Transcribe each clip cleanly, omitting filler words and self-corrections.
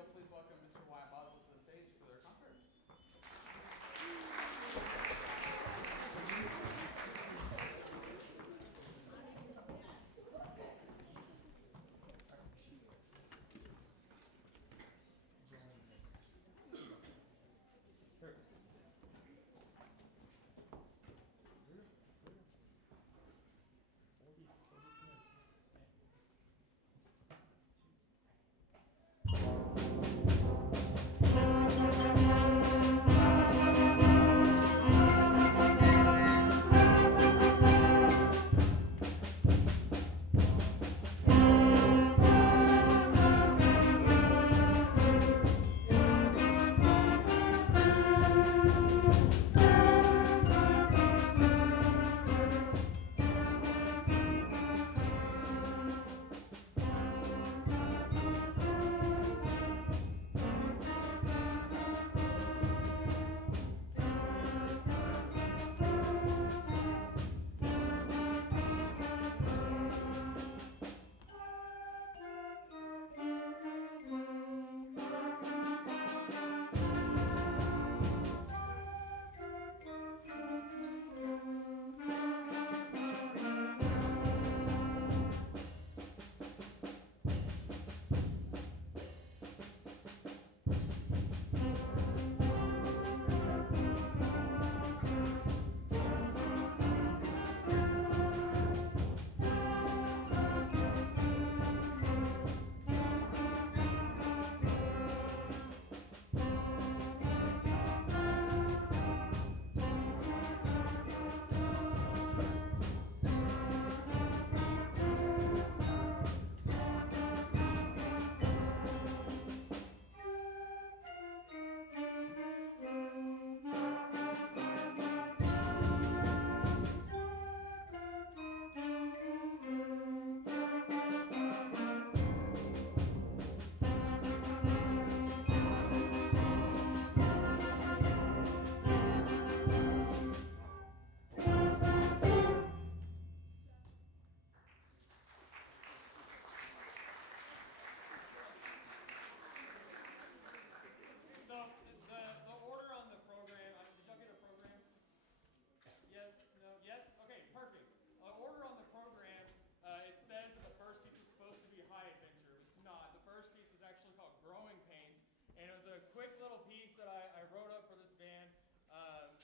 you'll please welcome Mr. Wyatt Boswell to the stage for their concert.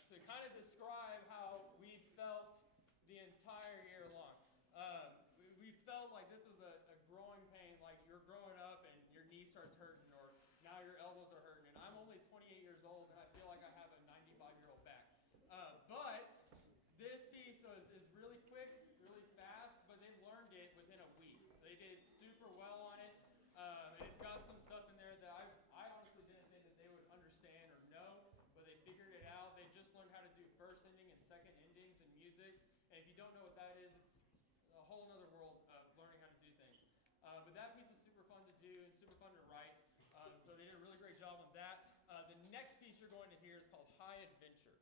To kind of describe how we felt the entire year long. We felt like this was a growing pain, like you're growing up and your knee starts hurting, or now your elbows are hurting. And I'm only 28 years old, and I feel like I have a 95-year-old back. But this piece is really quick, really fast, but they learned it within a week. They did super well on it, and it's got some stuff in there that I honestly didn't think that they would understand or know, but they figured it out. They just learned how to do first ending and second endings in music. And if you don't know what that is, it's a whole other world of learning how to do things. But that piece is super fun to do and super fun to write. So they did a really great job on that. The next piece you're going to hear is called High Adventure.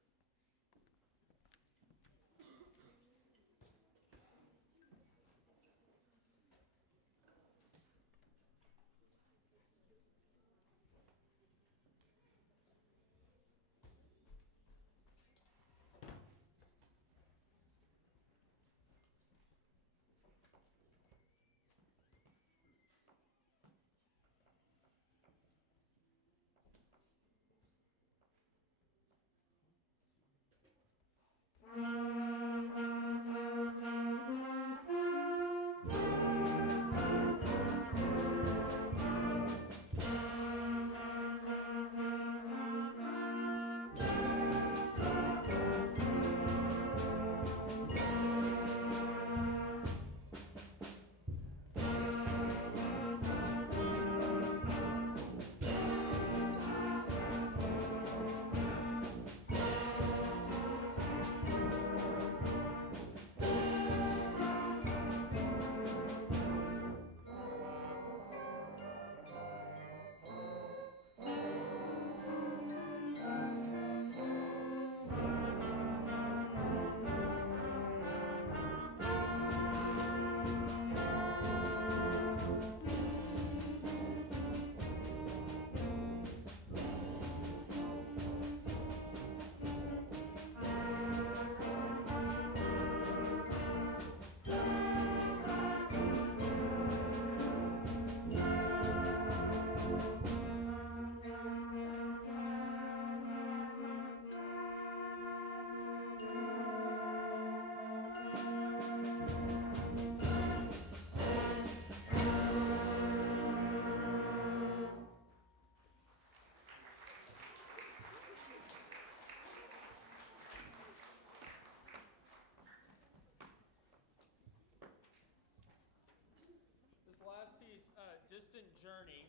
journey.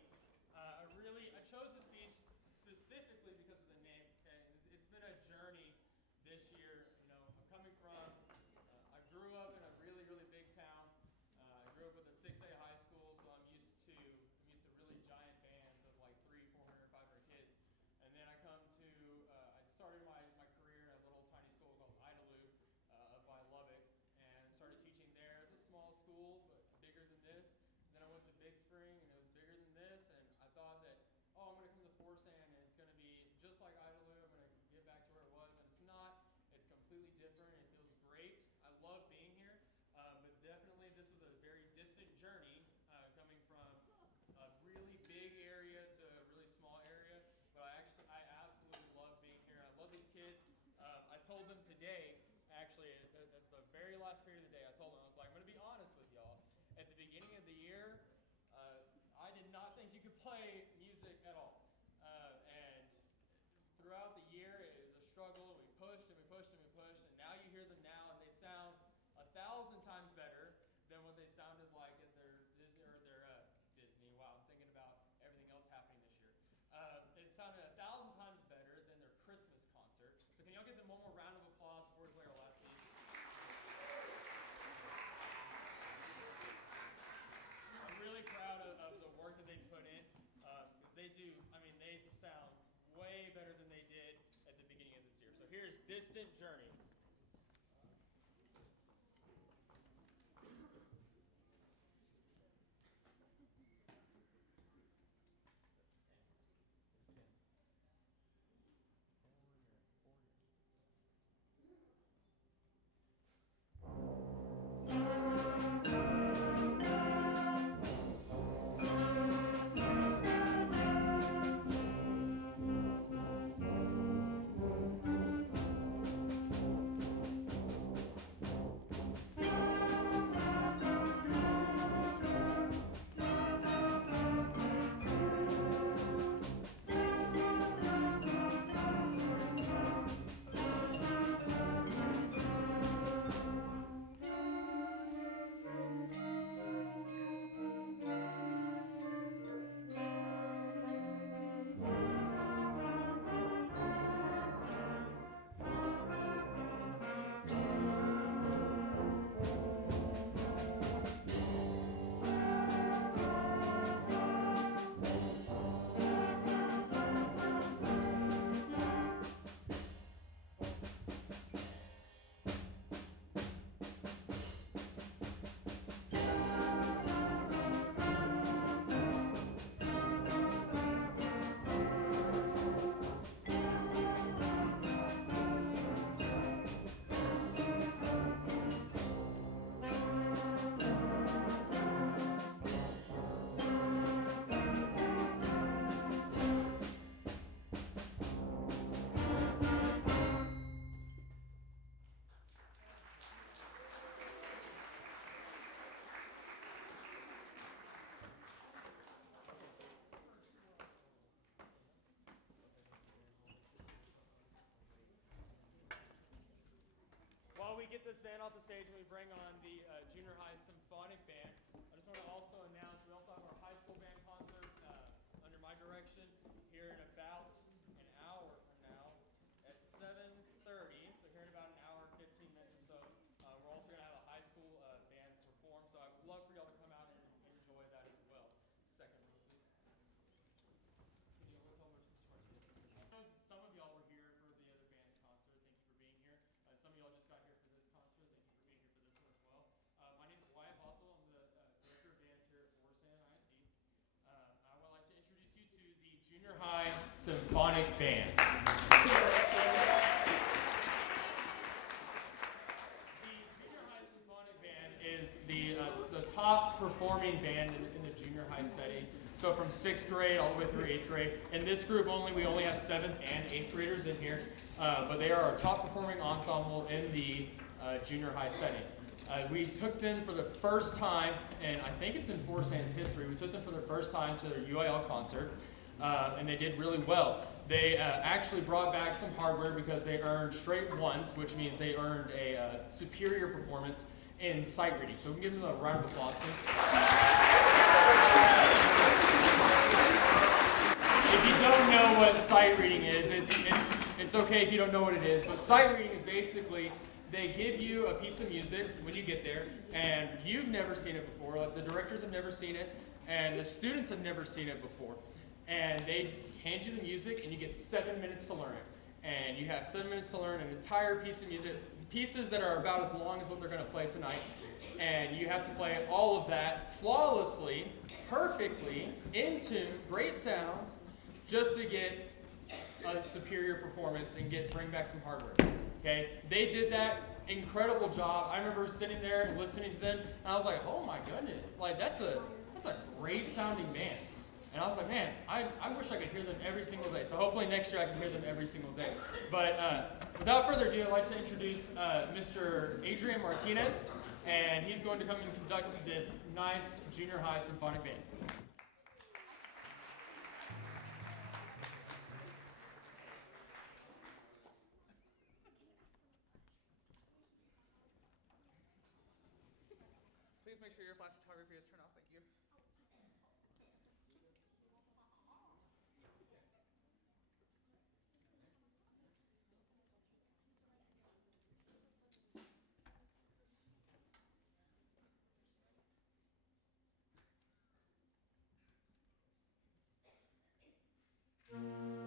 I chose this speech specifically because of the name. Okay, it's been a journey this year. You know, I'm coming from. I grew up in a really, really big town. I grew up with a 6A high school, so I'm used to really giant bands of like 300, 400, 500 kids. And then I started my career in a little tiny school called Idalou up by Lubbock, and started teaching there. It's a small school, but bigger than this. Then I went to Big Spring, and it was bigger than this. And I thought that, I'm going to come to Forsan, and it's going to be just like Idalou. I'm going to get back to where it was, and it's not. It's completely different. It feels great. I love being here, but definitely this was a very distant journey coming from a really big area to a really small area. But I absolutely love being here. I love these kids. I told them today, actually, at the very last period of the day, I told them, I was like, I'm going to be honest with y'all. At the beginning of the year, I did not think you could play music at all. And throughout the year, it was a struggle. We pushed and we pushed and we pushed. And now you hear them now, and they sound 1,000 times better than what they sounded like at their Disney. Wow, I'm thinking about everything else happening this year. It sounded 1,000 times better than their Christmas concert. So can y'all give them one more round of applause before we play our last piece? I'm really proud of the work that they put in, because they just sound way better than they did at the beginning of this year. So here's Distant Journey. While we get this band off the stage and we bring on the junior high symphonic band, I just want to also announce we also have our high school band concert under my direction here in about an hour from now at 7:30. So here in about an hour, 15 minutes or so, we're also going to have a high school band perform. So I would love for y'all to come out and enjoy that as well. Second row, please. Some of y'all were here for the other band's concert. Thank you for being here. Some of y'all just got here for this concert. Thank you for being here for this one as well. My name is Wyatt Bossel. I'm the director of bands here at Forsan ISD. I would like to introduce you to the Junior High Symphonic Band. The Junior High Symphonic Band is the top performing band in the junior high setting. So from 6th grade all the way through 8th grade. In this group we only have 7th and 8th graders in here. But they are our top performing ensemble in the junior high setting. We took them for the first time, and I think it's in Forsan's history, we took them for the first time to their UIL concert, and they did really well. They actually brought back some hardware because they earned straight ones, which means they earned a superior performance in sight reading. So we can give them a round of applause, please. If you don't know what sight reading is, it's okay if you don't know what it is. But sight reading is basically they give you a piece of music when you get there, and you've never seen it before. Like the directors have never seen it, and the students have never seen it before. And they hand you the music, and you get 7 minutes to learn it. And you have 7 minutes to learn an entire piece of music, pieces that are about as long as what they're going to play tonight. And you have to play all of that flawlessly, perfectly, in tune, great sounds, just to get a superior performance and bring back some hardware. Okay? They did that incredible job. I remember sitting there and listening to them, and I was like, oh my goodness, like that's a great sounding band. And I was like, man, I wish I could hear them every single day. So hopefully next year I can hear them every single day. But without further ado, I'd like to introduce Mr. Adrian Martinez, and he's going to come and conduct this nice junior high symphonic band. Please make sure your flash photography is turned off. Thank you.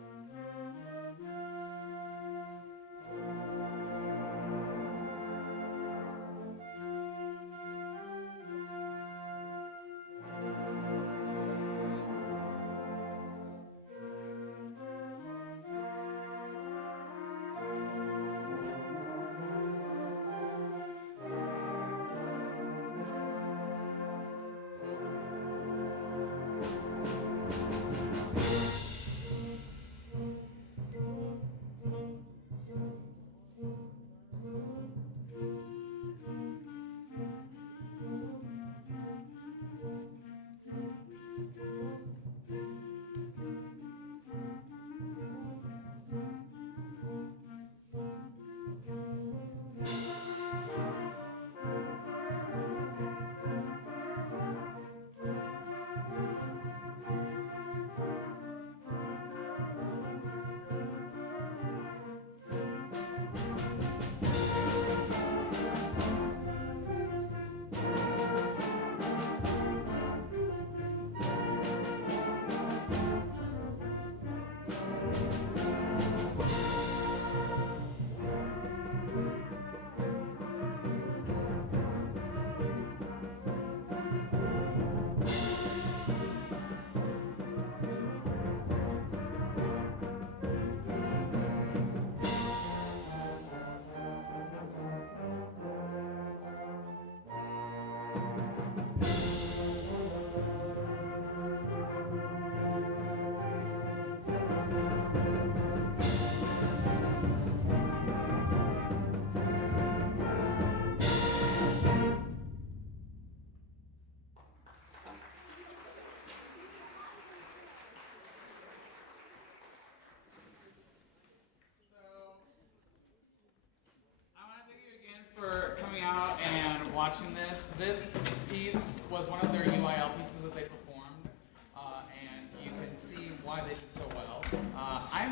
For coming out and watching this. This piece was one of their UIL pieces that they performed, and you can see why they did so well. I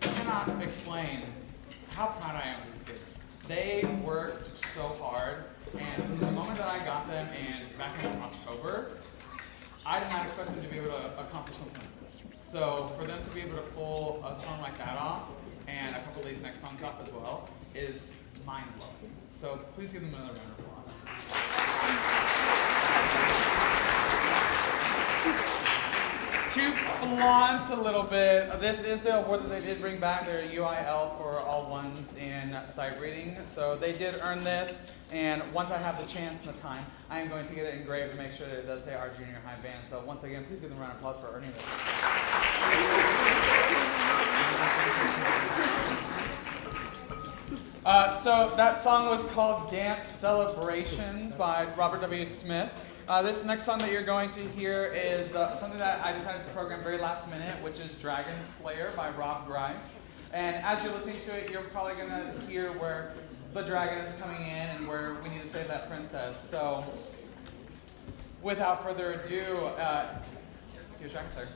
cannot explain how proud I am of these kids. They worked so hard, and from the moment that I got them back in October, I did not expect them to be able to accomplish something like this. So for them to be able to pull a song like that off, and a couple of these next songs off as well, is mind-blowing. So please give them another round of applause. To flaunt a little bit, this is the award that they did bring back, their UIL for all ones in sight reading. So they did earn this, and once I have the chance and the time, I am going to get it engraved to make sure that it does say our junior high band. So once again, please give them a round of applause for earning this. So that song was called Dance Celebrations by Robert W. Smith. This next song that you're going to hear is something that I decided to program very last minute, which is Dragon Slayer by Rob Grice. And as you're listening to it, you're probably going to hear where the dragon is coming in and where we need to save that princess. So, without further ado, here's Dragon, sir.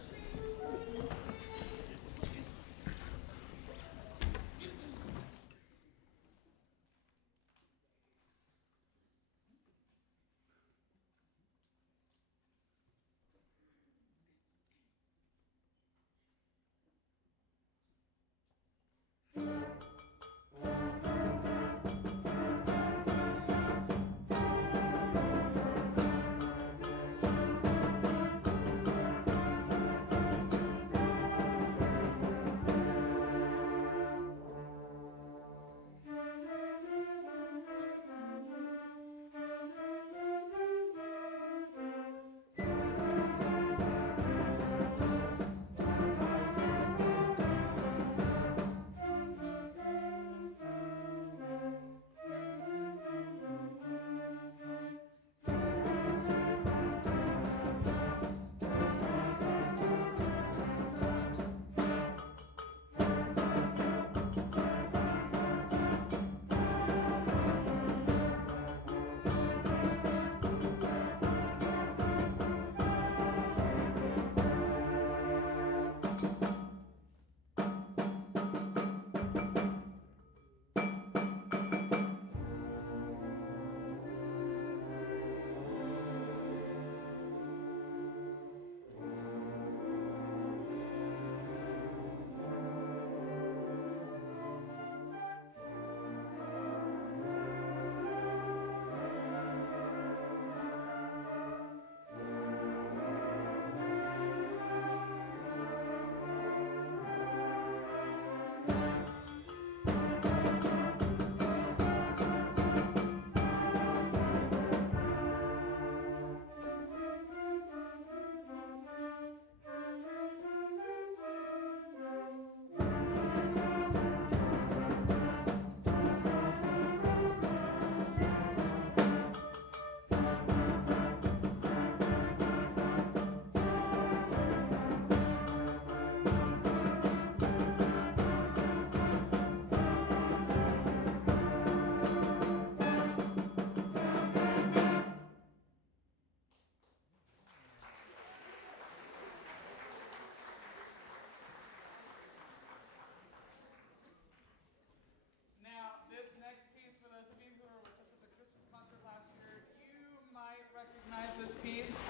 Now, this next piece, for those of you who were with us at the Christmas concert last year, you might recognize this piece.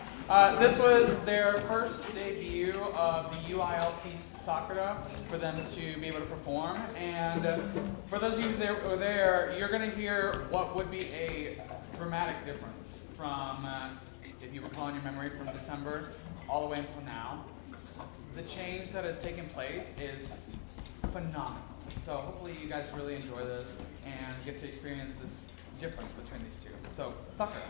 This was their first debut of the UIL piece Sakura for them to be able to perform. And for those of you that were there, you're going to hear what would be a dramatic difference from, if you recall in your memory, from December all the way until now. The change that has taken place is phenomenal. So hopefully you guys really enjoy this and get to experience this difference between these two. So, Sakura.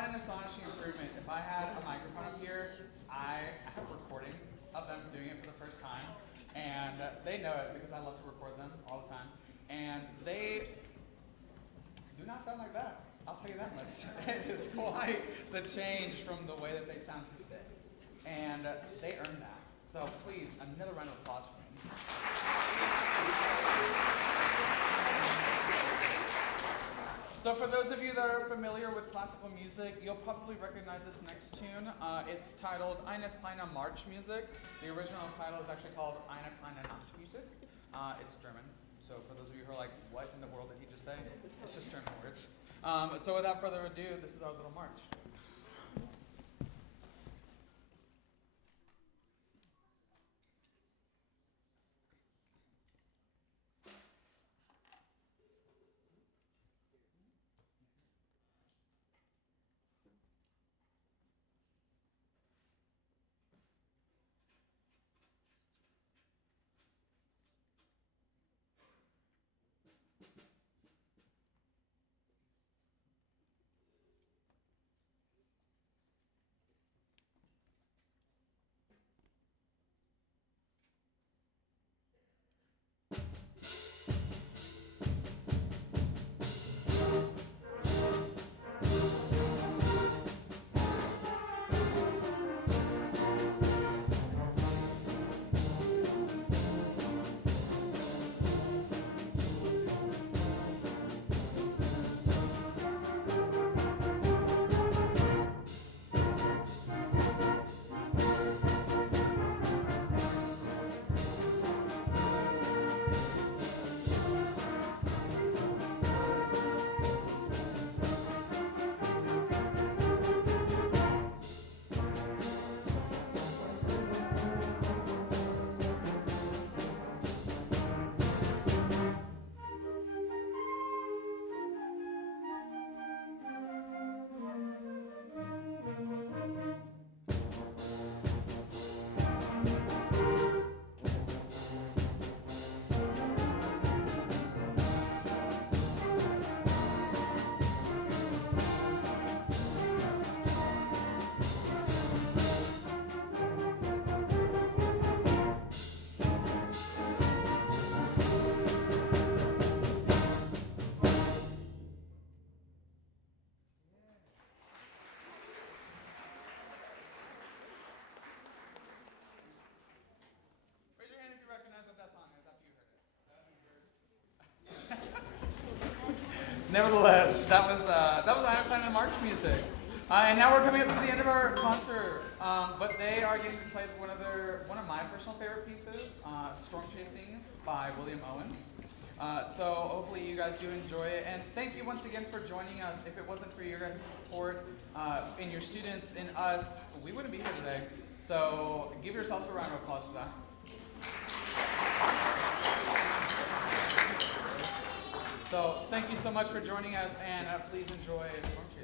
quite an astonishing improvement. If I had a microphone up here, I have a recording of them doing it for the first time, and they know it because I love to record them all the time, and they do not sound like that. I'll tell you that much. It is quite the change from the way that they sound today, and they earned that. So please, another round of applause for them. So for those of you that are familiar with classical music, you'll probably recognize this next tune. It's titled Eine kleine Marschmusik. The original title is actually called Eine kleine Nachtmusik. It's German. So for those of you who are like, what in the world did he just say? It's just German words. So without further ado, this is our little march. Raise your hand if you recognize what that song is after you heard it. Nevertheless, that was Eine kleine Marschmusik. And now we're coming up to the end of our concert, but they are getting to play one of my personal favorite pieces, Storm Chasing by William Owens. So hopefully you guys do enjoy it, and thank you once again for joining us. If it wasn't for your guys' support in your students, in us, we wouldn't be here today. So give yourselves a round of applause for that. So thank you so much for joining us, and please enjoy Storm Chasing.